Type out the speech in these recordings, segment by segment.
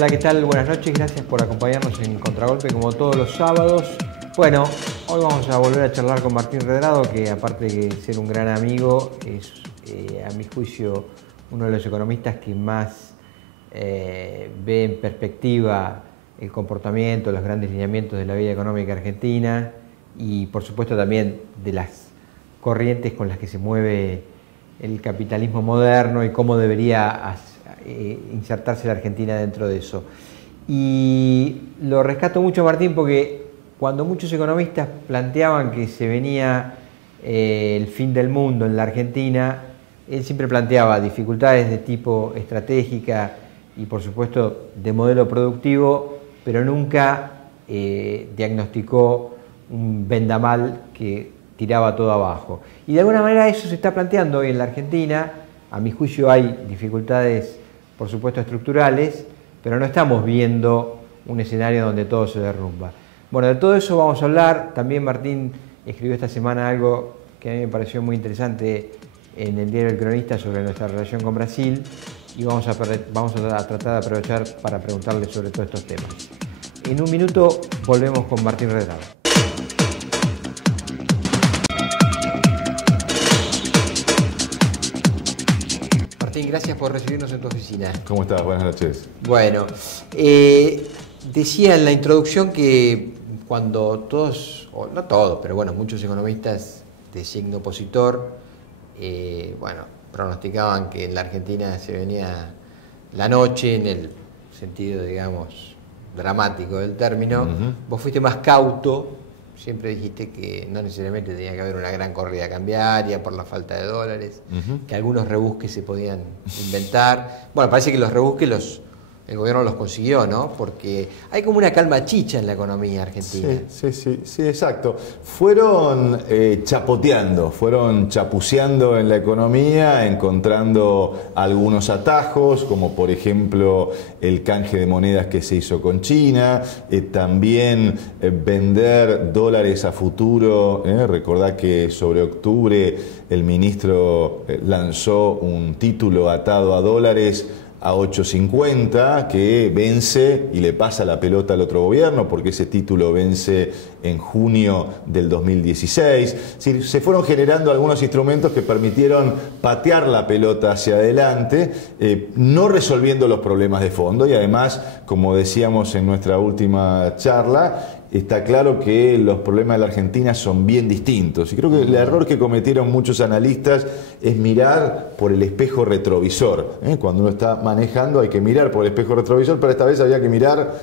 Hola, ¿qué tal? Buenas noches, gracias por acompañarnos en Contragolpe como todos los sábados. Bueno, hoy vamos a volver a charlar con Martín Redrado, que aparte de ser un gran amigo, es a mi juicio uno de los economistas que más ve en perspectiva el comportamiento, los grandes lineamientos de la vida económica argentina y por supuesto también de las corrientes con las que se mueve el capitalismo moderno y cómo debería insertarse la Argentina dentro de eso. Y lo rescato mucho, Martín, porque cuando muchos economistas planteaban que se venía el fin del mundo en la Argentina, él siempre planteaba dificultades de tipo estratégica y por supuesto de modelo productivo, pero nunca diagnosticó un vendaval que tiraba todo abajo. Y de alguna manera eso se está planteando hoy en la Argentina. A mi juicio hay dificultades, por supuesto, estructurales, pero no estamos viendo un escenario donde todo se derrumba. Bueno, de todo eso vamos a hablar. También Martín escribió esta semana algo que a mí me pareció muy interesante en el diario El Cronista sobre nuestra relación con Brasil y vamos a tratar de aprovechar para preguntarle sobre todos estos temas. En un minuto volvemos con Martín Redrado. Martín, gracias por recibirnos en tu oficina. ¿Cómo estás? Buenas noches. Bueno, decía en la introducción que cuando todos, o no todos, pero bueno, muchos economistas de signo opositor, pronosticaban que en la Argentina se venía la noche en el sentido, digamos, dramático del término. Vos fuiste más cauto, siempre dijiste que no necesariamente tenía que haber una gran corrida cambiaria por la falta de dólares, que algunos rebusques se podían inventar. Bueno, parece que los rebusques el gobierno los consiguió, ¿no? Porque hay como una calma chicha en la economía argentina. Sí, exacto. Fueron chapoteando, fueron chapuceando en la economía, encontrando algunos atajos, como por ejemplo el canje de monedas que se hizo con China, también vender dólares a futuro. Recordá que sobre octubre el ministro lanzó un título atado a dólares a 8.50 que vence y le pasa la pelota al otro gobierno porque ese título vence en junio del 2016. Sí, se fueron generando algunos instrumentos que permitieron patear la pelota hacia adelante, no resolviendo los problemas de fondo y además, como decíamos en nuestra última charla, está claro que los problemas de la Argentina son bien distintos. Y creo que el error que cometieron muchos analistas es mirar por el espejo retrovisor. Cuando uno está manejando hay que mirar por el espejo retrovisor, pero esta vez había que mirar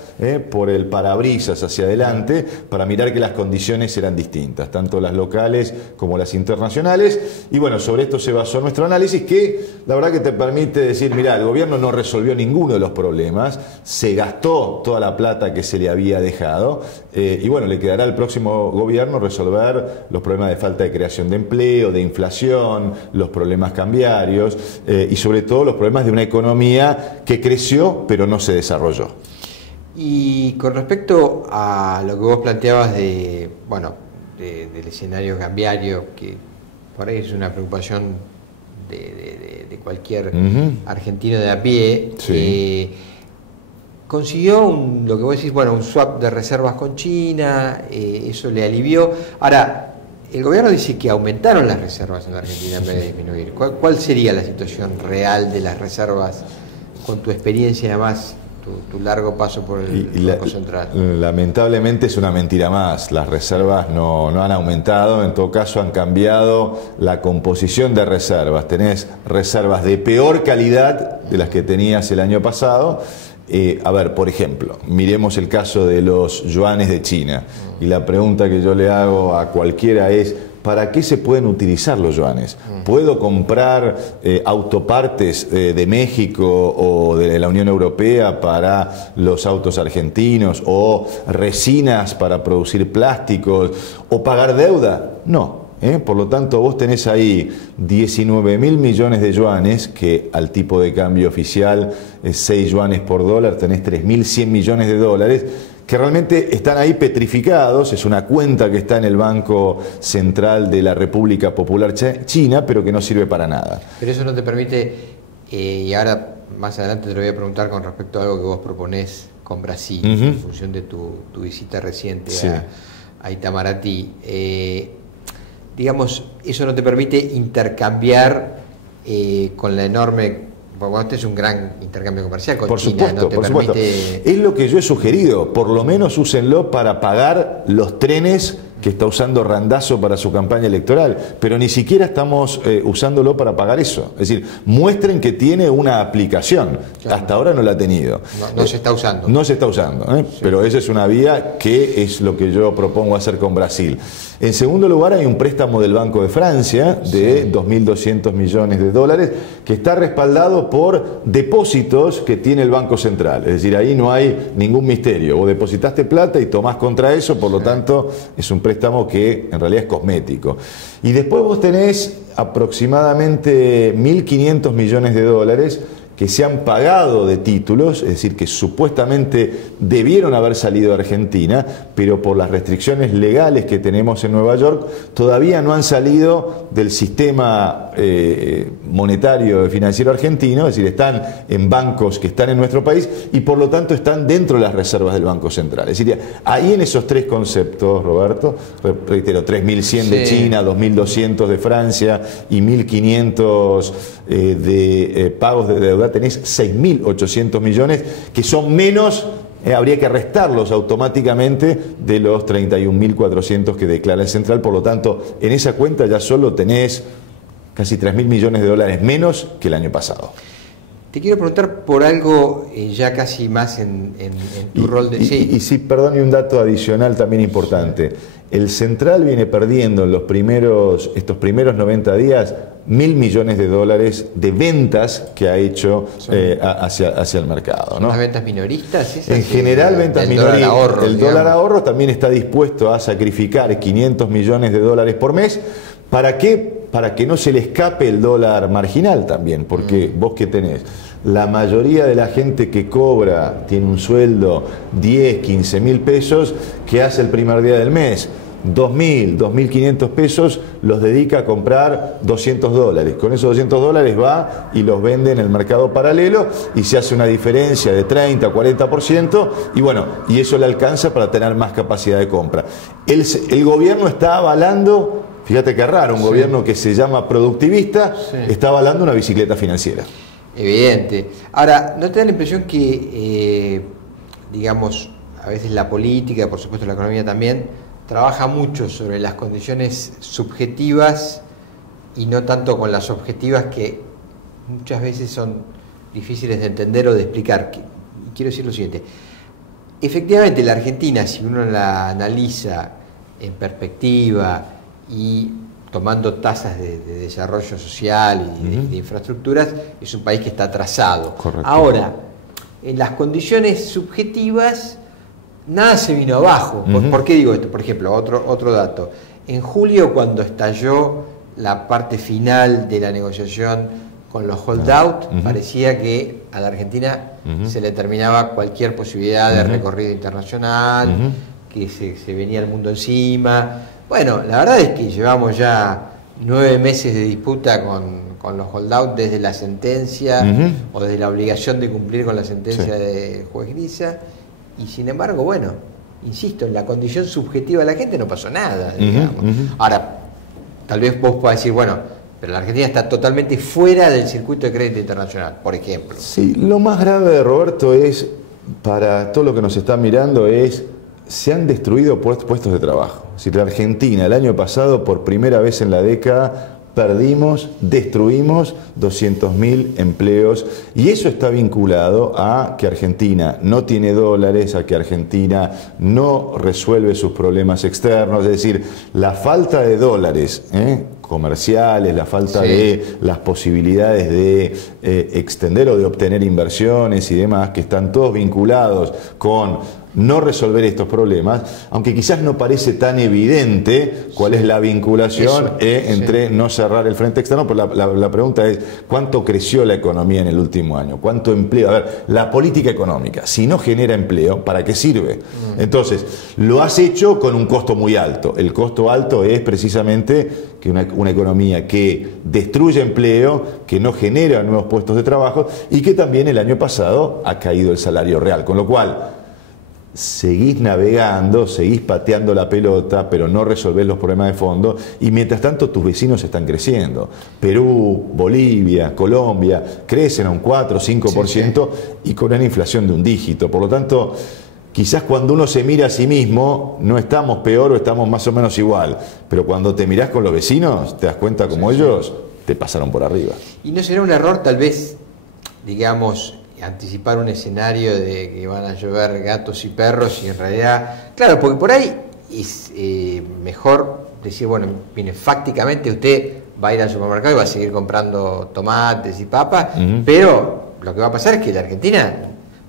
por el parabrisas hacia adelante para mirar que las condiciones eran distintas, tanto las locales como las internacionales. Y bueno, sobre esto se basó nuestro análisis, que la verdad que te permite decir, mirá, el gobierno no resolvió ninguno de los problemas, se gastó toda la plata que se le había dejado. Y bueno, le quedará al próximo gobierno resolver los problemas de falta de creación de empleo, de inflación, los problemas cambiarios y sobre todo los problemas de una economía que creció pero no se desarrolló. Y con respecto a lo que vos planteabas del escenario cambiario, que por ahí es una preocupación de cualquier argentino de a pie, sí. Consiguió lo que vos decís, un swap de reservas con China, eso le alivió. Ahora, el gobierno dice que aumentaron las reservas en la Argentina en vez de disminuir. ¿Cuál sería la situación real de las reservas con tu experiencia, además, tu largo paso por el Banco Central? Lamentablemente es una mentira más. Las reservas no han aumentado, en todo caso han cambiado la composición de reservas. Tenés reservas de peor calidad de las que tenías el año pasado. Por ejemplo, miremos el caso de los yuanes de China y la pregunta que yo le hago a cualquiera es ¿para qué se pueden utilizar los yuanes? ¿Puedo comprar autopartes de México o de la Unión Europea para los autos argentinos o resinas para producir plásticos o pagar deuda? No. Por lo tanto, vos tenés ahí 19.000 millones de yuanes, que al tipo de cambio oficial es 6 yuanes por dólar, tenés 3.100 millones de dólares, que realmente están ahí petrificados. Es una cuenta que está en el Banco Central de la República Popular China, pero que no sirve para nada. Pero eso no te permite, y ahora más adelante te lo voy a preguntar con respecto a algo que vos proponés con Brasil, en función de tu visita reciente a Itamaraty. Digamos, eso no te permite intercambiar con la enorme... Bueno, este es un gran intercambio comercial con por China, supuesto, no te por permite... supuesto. Es lo que yo he sugerido, por lo menos úsenlo para pagar los trenes que está usando Randazzo para su campaña electoral, pero ni siquiera estamos usándolo para pagar eso. Es decir, muestren que tiene una aplicación. Claro. Hasta ahora no la ha tenido. No se está usando. No se está usando, sí. Pero esa es una vía que es lo que yo propongo hacer con Brasil. En segundo lugar, hay un préstamo del Banco de Francia de 2.200 millones de dólares que está respaldado por depósitos que tiene el Banco Central. Es decir, ahí no hay ningún misterio. Vos depositaste plata y tomás contra eso, por lo tanto, es un préstamo que en realidad es cosmético. Y después vos tenés aproximadamente 1.500 millones de dólares que se han pagado de títulos, es decir, que supuestamente debieron haber salido de Argentina, pero por las restricciones legales que tenemos en Nueva York, todavía no han salido del sistema monetario y financiero argentino, es decir, están en bancos que están en nuestro país y por lo tanto están dentro de las reservas del Banco Central. Es decir, ahí en esos tres conceptos, Roberto, reitero, 3.100 de China, 2.200 de Francia y 1.500 de pagos de deuda, tenés 6.800 millones que son menos, habría que restarlos automáticamente de los 31.400 que declara el Central, por lo tanto en esa cuenta ya solo tenés casi 3.000 millones de dólares menos que el año pasado. Te quiero preguntar por algo ya casi más en tu rol de... Sí, perdón, y un dato adicional también importante. El Central viene perdiendo en estos primeros 90 días 1.000 millones de dólares de ventas que ha hecho hacia el mercado, ¿no? ¿Las ventas minoristas? En general, ventas minoristas. El dólar ahorro también está dispuesto a sacrificar 500 millones de dólares por mes. ¿Para qué? Para que no se le escape el dólar marginal también, porque vos que tenés, la mayoría de la gente que cobra, tiene un sueldo 10, 15 mil pesos, que hace el primer día del mes, 2.000, 2.500 pesos los dedica a comprar 200 dólares. Con esos 200 dólares va y los vende en el mercado paralelo y se hace una diferencia de 30, 40% y bueno, y eso le alcanza para tener más capacidad de compra. El gobierno está avalando, fíjate qué raro, un gobierno que se llama productivista, está avalando una bicicleta financiera. Evidente. Ahora, ¿no te da la impresión que, digamos, a veces la política, por supuesto la economía también, trabaja mucho sobre las condiciones subjetivas y no tanto con las objetivas que muchas veces son difíciles de entender o de explicar? Y quiero decir lo siguiente. Efectivamente, la Argentina, si uno la analiza en perspectiva y tomando tasas de desarrollo social y de infraestructuras, es un país que está atrasado. Correcto. Ahora, en las condiciones subjetivas, nada se vino abajo. ¿Por qué digo esto? Por ejemplo, otro dato. En julio, cuando estalló la parte final de la negociación con los holdout, parecía que a la Argentina se le terminaba cualquier posibilidad de recorrido internacional, que se venía el mundo encima. Bueno, la verdad es que llevamos ya 9 meses de disputa con los holdout desde la sentencia o desde la obligación de cumplir con la sentencia de juez Grisa. Y sin embargo, bueno, insisto, en la condición subjetiva de la gente no pasó nada, digamos. Ahora, tal vez vos puedas decir, bueno, pero la Argentina está totalmente fuera del circuito de crédito internacional, por ejemplo. Sí, lo más grave, Roberto, es, para todo lo que nos está mirando, se han destruido puestos de trabajo. Es decir, la Argentina el año pasado, por primera vez en la década, destruimos 200.000 empleos y eso está vinculado a que Argentina no tiene dólares, a que Argentina no resuelve sus problemas externos, es decir, la falta de dólares comerciales, la falta de las posibilidades de extender o de obtener inversiones y demás, que están todos vinculados con no resolver estos problemas, aunque quizás no parece tan evidente cuál es la vinculación entre no cerrar el frente externo, pero la pregunta es, ¿cuánto creció la economía en el último año? ¿Cuánto empleo? A ver, la política económica, si no genera empleo, ¿para qué sirve? Entonces, lo has hecho con un costo muy alto. El costo alto es precisamente que una economía que destruye empleo, que no genera nuevos puestos de trabajo y que también el año pasado ha caído el salario real. Con lo cual, seguís navegando, seguís pateando la pelota, pero no resolvés los problemas de fondo y mientras tanto tus vecinos están creciendo. Perú, Bolivia, Colombia crecen a un 4 o 5% y con una inflación de un dígito. Por lo tanto, quizás cuando uno se mira a sí mismo, no estamos peor o estamos más o menos igual. Pero cuando te mirás con los vecinos, te das cuenta como ellos te pasaron por arriba. ¿Y no será un error tal vez, digamos, anticipar un escenario de que van a llover gatos y perros y en realidad, claro, porque por ahí es mejor decir, bueno, mire, fácticamente usted va a ir al supermercado y va a seguir comprando tomates y papas, pero lo que va a pasar es que la Argentina,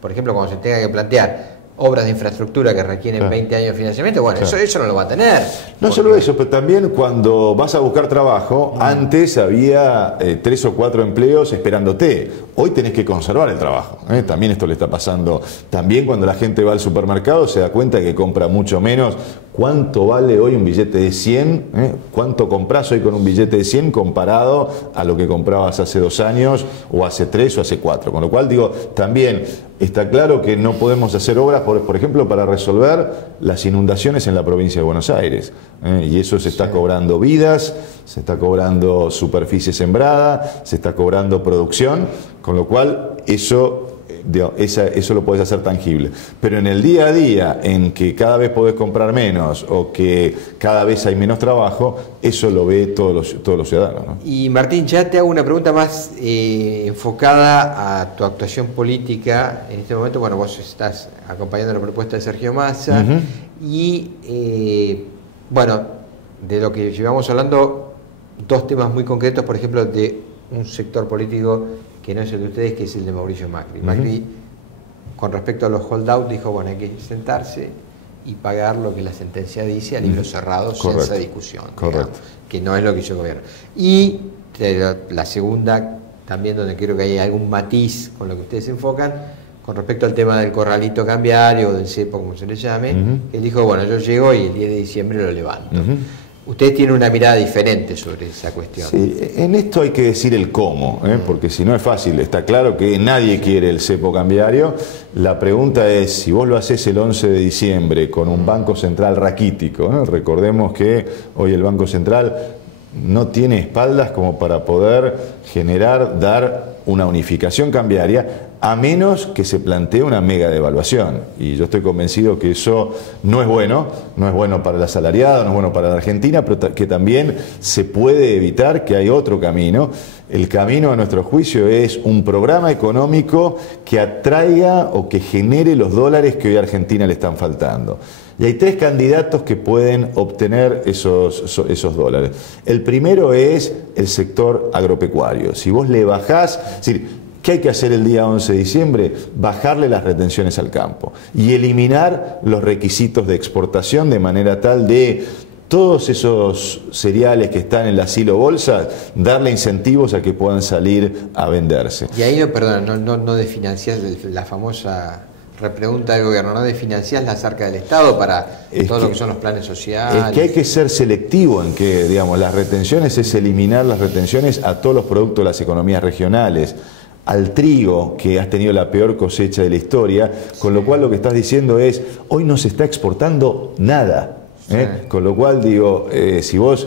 por ejemplo, cuando se tenga que plantear obras de infraestructura que requieren 20 años de financiamiento, bueno, eso no lo va a tener. No solo eso, pero también cuando vas a buscar trabajo, antes había 3 o 4 empleos esperándote. Hoy tenés que conservar el trabajo. También esto le está pasando. También cuando la gente va al supermercado se da cuenta que compra mucho menos. ¿Cuánto vale hoy un billete de 100? ¿Cuánto compras hoy con un billete de 100 comparado a lo que comprabas hace 2 años o hace 3 o hace 4? Con lo cual digo, también está claro que no podemos hacer obras, por ejemplo, para resolver las inundaciones en la provincia de Buenos Aires. Y eso se está cobrando vidas, se está cobrando superficie sembrada, se está cobrando producción, con lo cual eso lo podés hacer tangible. Pero en el día a día, en que cada vez podés comprar menos o que cada vez hay menos trabajo, eso lo ve todos los ciudadanos, ¿no? Y Martín, ya te hago una pregunta más enfocada a tu actuación política. En este momento, bueno, vos estás acompañando la propuesta de Sergio Massa y, bueno, de lo que llevamos hablando, 2 temas muy concretos, por ejemplo, de un sector político que no es el de ustedes, que es el de Mauricio Macri. Macri, con respecto a los holdout, dijo, bueno, hay que sentarse y pagar lo que la sentencia dice a libro cerrado, sin esa discusión, digamos, que no es lo que hizo el gobierno. Y la segunda, también donde creo que hay algún matiz con lo que ustedes se enfocan, con respecto al tema del corralito cambiario, o del cepo, como se le llame, él dijo, bueno, yo llego y el 10 de diciembre lo levanto. Ustedes tienen una mirada diferente sobre esa cuestión. Sí, en esto hay que decir el cómo, porque si no es fácil. Está claro que nadie quiere el cepo cambiario. La pregunta es, si vos lo haces el 11 de diciembre con un Banco Central raquítico, recordemos que hoy el Banco Central no tiene espaldas como para poder dar una unificación cambiaria, a menos que se plantee una mega devaluación. Y yo estoy convencido que eso no es bueno para el asalariado, no es bueno para la Argentina, pero que también se puede evitar, que hay otro camino. El camino, a nuestro juicio, es un programa económico que atraiga o que genere los dólares que hoy a Argentina le están faltando. Y hay 3 candidatos que pueden obtener esos dólares. El primero es el sector agropecuario. Si vos le bajás, es decir, ¿qué hay que hacer el día 11 de diciembre? Bajarle las retenciones al campo y eliminar los requisitos de exportación de manera tal de todos esos cereales que están en la silo bolsa, darle incentivos a que puedan salir a venderse. Y ahí, no desfinanciás la famosa repregunta del gobierno, ¿no desfinanciás las arcas del Estado para todo lo que son los planes sociales? Es que hay que ser selectivo en que, digamos, las retenciones es eliminar las retenciones a todos los productos de las economías regionales, al trigo, que has tenido la peor cosecha de la historia, con lo cual lo que estás diciendo es, hoy no se está exportando nada. Con lo cual digo, si vos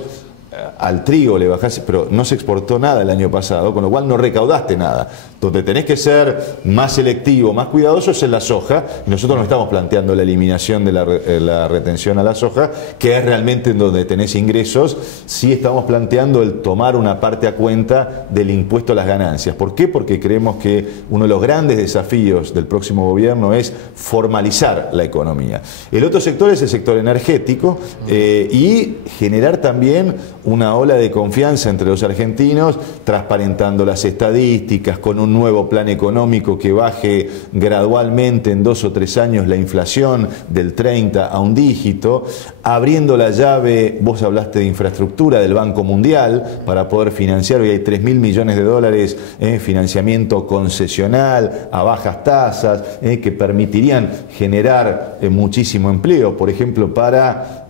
al trigo le bajás, pero no se exportó nada el año pasado, con lo cual no recaudaste nada. Donde tenés que ser más selectivo, más cuidadoso es en la soja. Nosotros no estamos planteando la eliminación de la retención a la soja, que es realmente en donde tenés ingresos. Sí estamos planteando el tomar una parte a cuenta del impuesto a las ganancias. ¿Por qué? Porque creemos que uno de los grandes desafíos del próximo gobierno es formalizar la economía. El otro sector es el sector energético y generar también una ola de confianza entre los argentinos, transparentando las estadísticas, con un nuevo plan económico que baje gradualmente en 2 o 3 años la inflación del 30 a un dígito, abriendo la llave, vos hablaste de infraestructura del Banco Mundial para poder financiar, hoy hay 3.000 millones de dólares en financiamiento concesional a bajas tasas, que permitirían generar muchísimo empleo, por ejemplo, para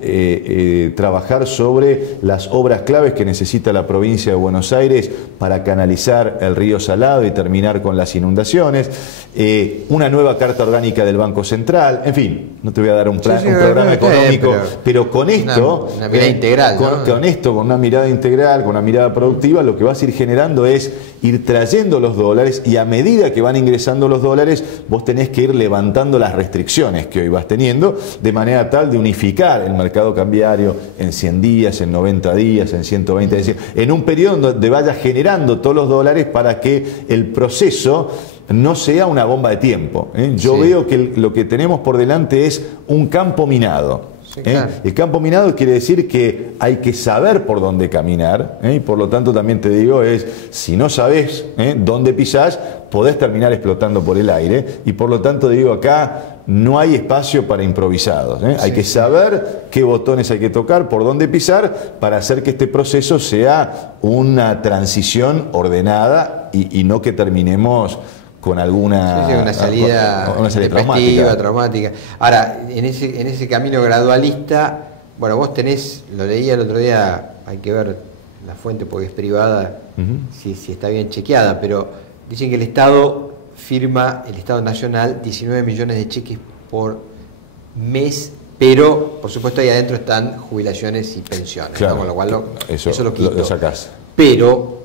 trabajar sobre las obras claves que necesita la provincia de Buenos Aires para canalizar el río Salado y terminar con las inundaciones, una nueva carta orgánica del Banco Central, en fin, no te voy a dar un programa económico, pero con esto, una mirada integral, con esto, con una mirada integral, con una mirada productiva, lo que vas a ir generando es ir trayendo los dólares, y a medida que van ingresando los dólares, vos tenés que ir levantando las restricciones que hoy vas teniendo, de manera tal de unificar el mercado cambiario en 100 días, en 90 días, en 120 días, en un periodo donde vaya generando todos los dólares para que el proceso no sea una bomba de tiempo. Yo veo que lo que tenemos por delante es un campo minado. Sí, claro. El campo minado quiere decir que hay que saber por dónde caminar, y por lo tanto también te digo si no sabes dónde pisás, podés terminar explotando por el aire, y por lo tanto digo acá no hay espacio para improvisados. Hay que saber qué botones hay que tocar, por dónde pisar, para hacer que este proceso sea una transición ordenada y no que terminemos con alguna salida traumática. Ahora, en ese camino gradualista, bueno, vos tenés, lo leía el otro día, hay que ver la fuente porque es privada, si está bien chequeada, pero dicen que el Estado Nacional, 19 millones de cheques por mes, pero por supuesto ahí adentro están jubilaciones y pensiones, claro, con lo cual eso lo quito. Lo sacás. Pero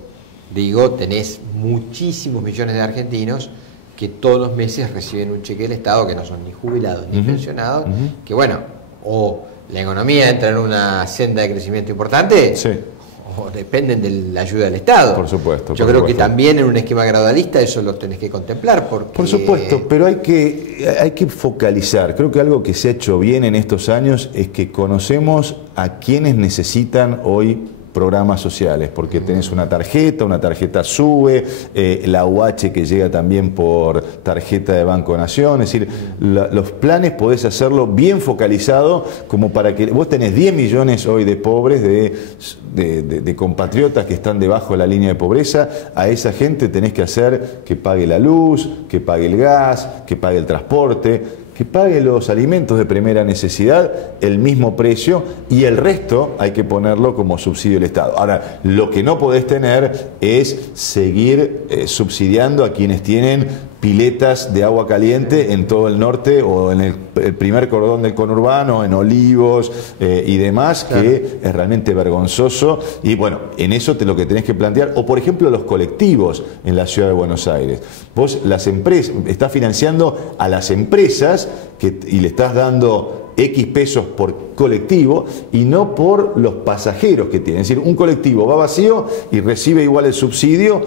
digo, tenés muchísimos millones de argentinos que todos los meses reciben un cheque del Estado, que no son ni jubilados ni pensionados, que bueno, o la economía entra en una senda de crecimiento importante, o dependen de la ayuda del Estado. Por supuesto. Yo creo que también en un esquema gradualista eso lo tenés que contemplar. Por supuesto, pero hay que focalizar. Creo que algo que se ha hecho bien en estos años es que conocemos a quienes necesitan hoy programas sociales, porque tenés una tarjeta sube, la UH que llega también por tarjeta de Banco Nación, es decir, los planes podés hacerlo bien focalizado, como para que vos tenés 10 millones hoy de pobres, de compatriotas que están debajo de la línea de pobreza, a esa gente tenés que hacer que pague la luz, que pague el gas, que pague el transporte, que pague los alimentos de primera necesidad, el mismo precio, y el resto hay que ponerlo como subsidio del Estado. Ahora, lo que no podés tener es seguir subsidiando a quienes tienen piletas de agua caliente en todo el norte o en el primer cordón del conurbano, en Olivos y demás, que es realmente vergonzoso. Y bueno, en eso lo que tenés que plantear, o por ejemplo los colectivos en la ciudad de Buenos Aires. Vos estás financiando a las empresas y le estás dando X pesos por colectivo y no por los pasajeros que tienen. Es decir, un colectivo va vacío y recibe igual el subsidio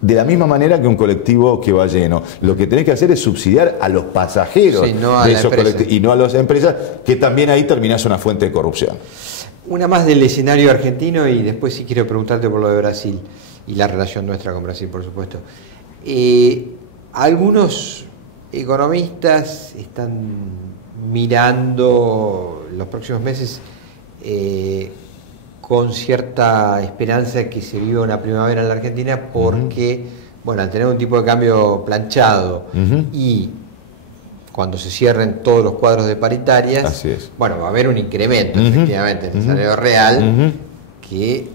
de la misma manera que un colectivo que va lleno. Lo que tenés que hacer es subsidiar a los pasajeros de esos colectivos y no a las empresas, que también ahí terminás una fuente de corrupción. Una más del escenario argentino, y después sí quiero preguntarte por lo de Brasil y la relación nuestra con Brasil, por supuesto. Algunos economistas están mirando los próximos meses con cierta esperanza que se viva una primavera en la Argentina, porque, bueno, al tener un tipo de cambio planchado y cuando se cierren todos los cuadros de paritarias, bueno, va a haber un incremento, efectivamente, en el salario real, que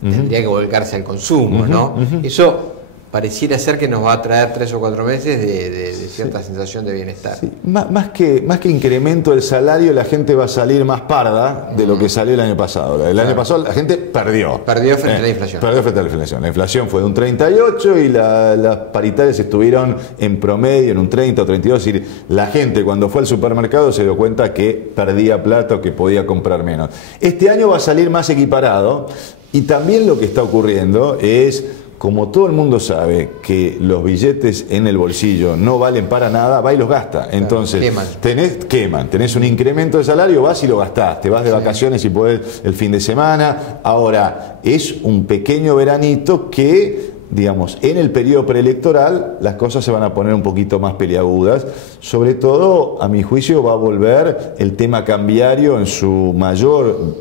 tendría que volcarse al consumo, ¿no? Eso pareciera ser que nos va a traer 3 o 4 meses de cierta sensación de bienestar. Sí. Más que incremento del salario, la gente va a salir más parda de lo que salió el año pasado. El año pasado la gente perdió. Perdió frente a la inflación. Perdió frente a la inflación. La inflación fue de un 38 y las paritarias estuvieron en promedio en un 30 o 32. Es decir, la gente cuando fue al supermercado se dio cuenta que perdía plata o que podía comprar menos. Este año va a salir más equiparado, y también lo que está ocurriendo es, como todo el mundo sabe que los billetes en el bolsillo no valen para nada, va y los gasta. Entonces, tenés un incremento de salario, vas y lo gastás, te vas de vacaciones y podés el fin de semana. Ahora, es un pequeño veranito que, digamos, en el periodo preelectoral las cosas se van a poner un poquito más peliagudas. Sobre todo, a mi juicio, va a volver el tema cambiario en su mayor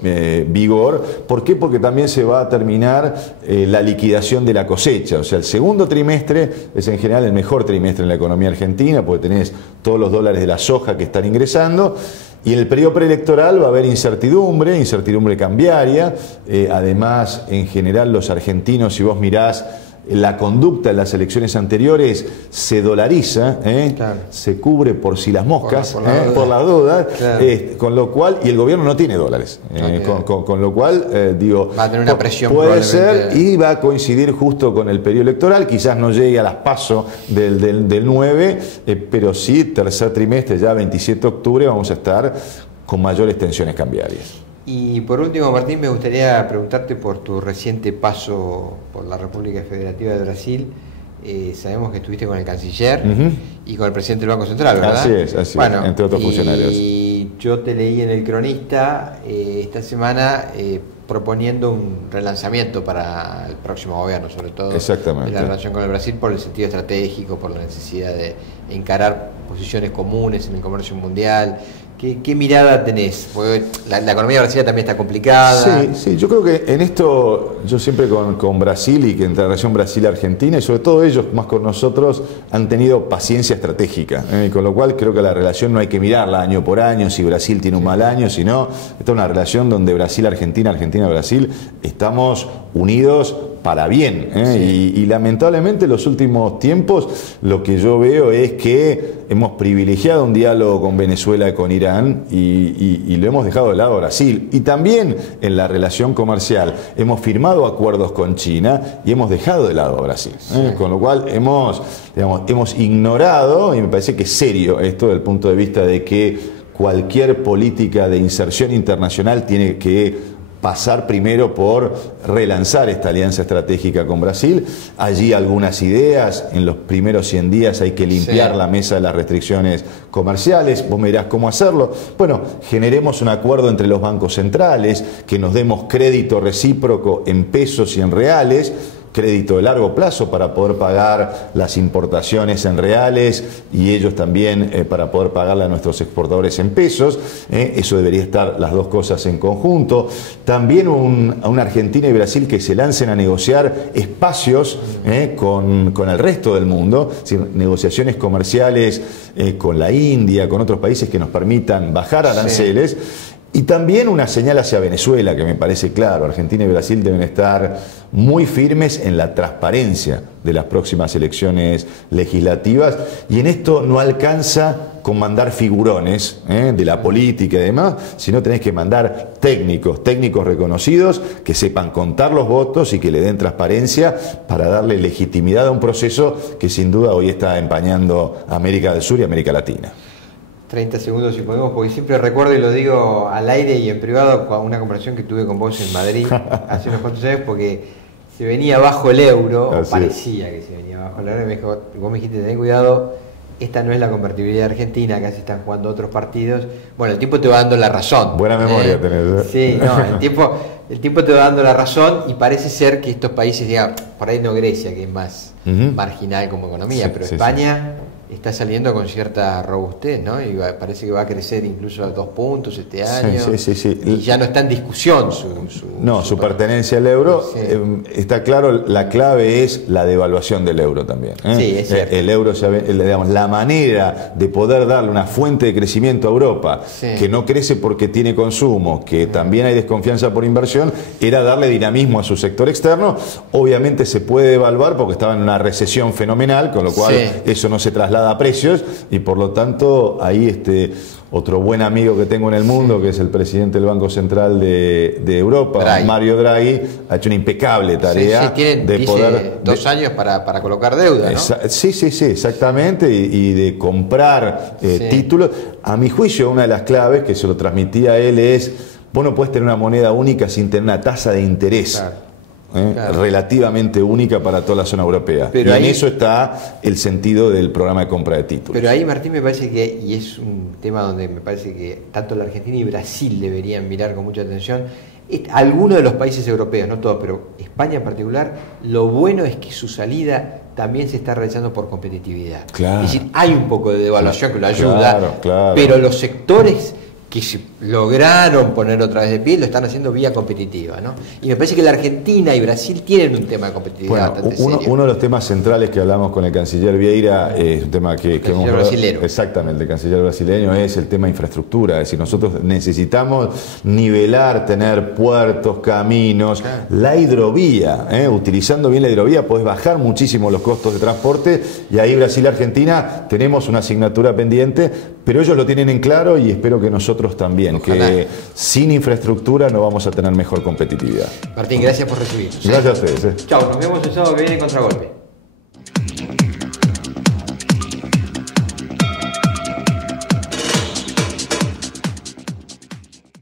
vigor. ¿Por qué? Porque también se va a terminar la liquidación de la cosecha. O sea, el segundo trimestre es en general el mejor trimestre en la economía argentina, porque tenés todos los dólares de la soja que están ingresando. Y en el periodo preelectoral va a haber incertidumbre cambiaria. Además, en general, los argentinos, si vos mirás la conducta en las elecciones anteriores, se dolariza, claro, se cubre por si las moscas, por la duda, claro, con lo cual, y el gobierno no tiene dólares, con lo cual, digo, va a tener una presión, puede ser, y va a coincidir justo con el periodo electoral, quizás no llegue a las PASO del 9, pero sí, tercer trimestre, ya 27 de octubre, vamos a estar con mayores tensiones cambiarias. Y por último, Martín, me gustaría preguntarte por tu reciente paso por la República Federativa de Brasil. Sabemos que estuviste con el canciller y con el presidente del Banco Central, ¿verdad? Así es, bueno, entre otros funcionarios. Y yo te leí en El Cronista esta semana proponiendo un relanzamiento para el próximo gobierno, sobre todo en la relación con el Brasil, por el sentido estratégico, por la necesidad de encarar posiciones comunes en el comercio mundial. ¿Qué mirada tenés? Porque la economía brasileña también está complicada. Sí, yo creo que en esto, yo siempre con Brasil y que en la relación Brasil-Argentina, y sobre todo ellos más con nosotros, han tenido paciencia estratégica, con lo cual creo que la relación no hay que mirarla año por año, si Brasil tiene un mal año, sino esta es una relación donde Brasil-Argentina, Argentina-Brasil, estamos unidos para bien, y lamentablemente en los últimos tiempos lo que yo veo es que hemos privilegiado un diálogo con Venezuela y con Irán y lo hemos dejado de lado a Brasil. Y también en la relación comercial hemos firmado acuerdos con China y hemos dejado de lado a Brasil. Con lo cual hemos ignorado, y me parece que es serio esto desde el punto de vista de que cualquier política de inserción internacional tiene que pasar primero por relanzar esta alianza estratégica con Brasil. Allí algunas ideas, en los primeros 100 días hay que limpiar la mesa de las restricciones comerciales, vos me dirás cómo hacerlo. Bueno, generemos un acuerdo entre los bancos centrales, que nos demos crédito recíproco en pesos y en reales, crédito de largo plazo para poder pagar las importaciones en reales y ellos también para poder pagarle a nuestros exportadores en pesos. Eso debería estar las dos cosas en conjunto. También a una Argentina y Brasil que se lancen a negociar espacios con el resto del mundo, es decir, negociaciones comerciales con la India, con otros países que nos permitan bajar aranceles. Y también una señal hacia Venezuela, que me parece claro. Argentina y Brasil deben estar muy firmes en la transparencia de las próximas elecciones legislativas. Y en esto no alcanza con mandar figurones de la política y demás, sino tenés que mandar técnicos reconocidos que sepan contar los votos y que le den transparencia para darle legitimidad a un proceso que sin duda hoy está empañando a América del Sur y América Latina. 30 segundos si podemos, porque siempre recuerdo y lo digo al aire y en privado, una conversación que tuve con vos en Madrid hace unos cuantos años, porque se venía bajo el euro, o parecía que se venía bajo el euro, y me dijo, vos me dijiste, ten cuidado, esta no es la convertibilidad argentina, acá se están jugando otros partidos. Bueno, el tiempo te va dando la razón. Buena memoria tenés. Sí, no, el tiempo te va dando la razón y parece ser que estos países, digamos, por ahí no Grecia, que es más marginal como economía, pero España está saliendo con cierta robustez, ¿no? Y parece que va a crecer incluso a 2 puntos este año. Y ya no está en discusión su pertenencia al euro. Está claro, la clave es la devaluación del euro también. Sí, es cierto. El euro, digamos, la manera de poder darle una fuente de crecimiento a Europa, que no crece porque tiene consumo, que también hay desconfianza por inversión, era darle dinamismo a su sector externo. Obviamente se puede devaluar porque estaba en una recesión fenomenal, con lo cual eso no se traslada a precios y por lo tanto ahí otro buen amigo que tengo en el mundo, que es el presidente del Banco Central de Europa, Mario Draghi, ha hecho una impecable tarea de poder 2 años para colocar deuda, ¿no? Sí, exactamente, y de comprar títulos. A mi juicio, una de las claves que se lo transmitía a él es: vos no podés tener una moneda única sin tener una tasa de interés Claro. relativamente única para toda la zona europea. Pero y ahí, en eso está el sentido del programa de compra de títulos. Pero ahí, Martín, me parece que, y es un tema donde me parece que tanto la Argentina y Brasil deberían mirar con mucha atención, algunos de los países europeos, no todos, pero España en particular, lo bueno es que su salida también se está realizando por competitividad. Claro. Es decir, hay un poco de devaluación que lo ayuda, claro. pero los sectores que se lograron poner otra vez de pie lo están haciendo vía competitiva, ¿no? Y me parece que la Argentina y Brasil tienen un tema de competitividad bastante serio. Uno de los temas centrales que hablamos con el canciller Vieira es un tema que hemos hablado, brasilero. exactamente, el canciller brasileño, es el tema de infraestructura. Es decir, nosotros necesitamos nivelar, tener puertos, caminos, la hidrovía. Utilizando bien la hidrovía podés bajar muchísimo los costos de transporte, y ahí Brasil y Argentina tenemos una asignatura pendiente, pero ellos lo tienen en claro y espero que nosotros también. Ojalá. Que sin infraestructura no vamos a tener mejor competitividad. Martín, gracias por recibirnos. Gracias a ustedes. Chao, nos vemos el sábado que viene en Contragolpe.